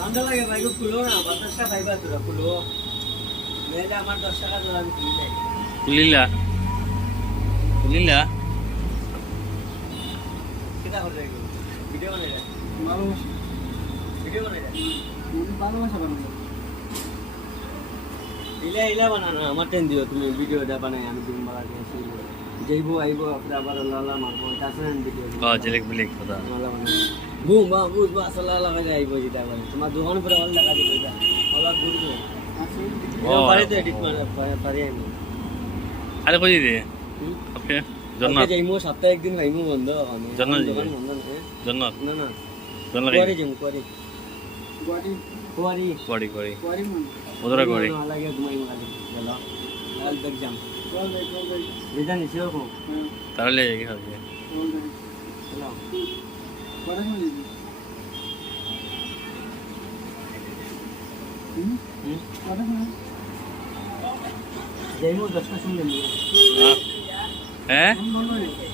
ঠান্ডা লাগে ভাই গো খুলো না বাতাসটা পাইবা তোরা খুলো মেয়েটা আমার 10 টাকা দাও আমি খুলি নাই লিলা লিলা কিটা করে গো ভিডিও বানাই রে ভালোবাসা ভিডিও বানাই রে ভালোবাসা বানাবো ইলা ইলা বানানো আমার টেন দিও তুমি ভিডিওটা বানাই আমি দিন বলা দিয়ে শুরু যাইবো আইবো আপনি আবার লালা মারবো তাছাড়া ভিডিও জিলিক বিলিক কথা লালা বানাই বুম বা বুম বা সালা লাগা যাইবো যেটা বলে তোমার দোকান পরে অল লাগা দিবো এটা ওলা ঘুরবো ও বাড়িতে এডিট মানে পারি আমি আরে কই দে হুম? ওকে জন্য কালকে যাইমু সপ্তাহে একদিন ভাইমু বন্ধ ওখানে জন্য দোকান যাইবে। বন্ধ না জন্য না না জন্য কোয়ারি যাইমু কোয়ারি গুয়াহাটি কোয়ারি কোড়ি কোড়ি গুয়াহাটি মানে ওদরা কোড়ি అలాగే ঘুমাইমু কালকে চলো কাল তক যাম চল ভাই বিধান নিছিও কো হ্যাঁ তাহলে কি হবে চল ভাই চলো কটা সময় যাবি হুম কটা সময় যাইমু 10টা শুনলেন হ্যাঁ ফোন বন্ধ হয়ে গেছে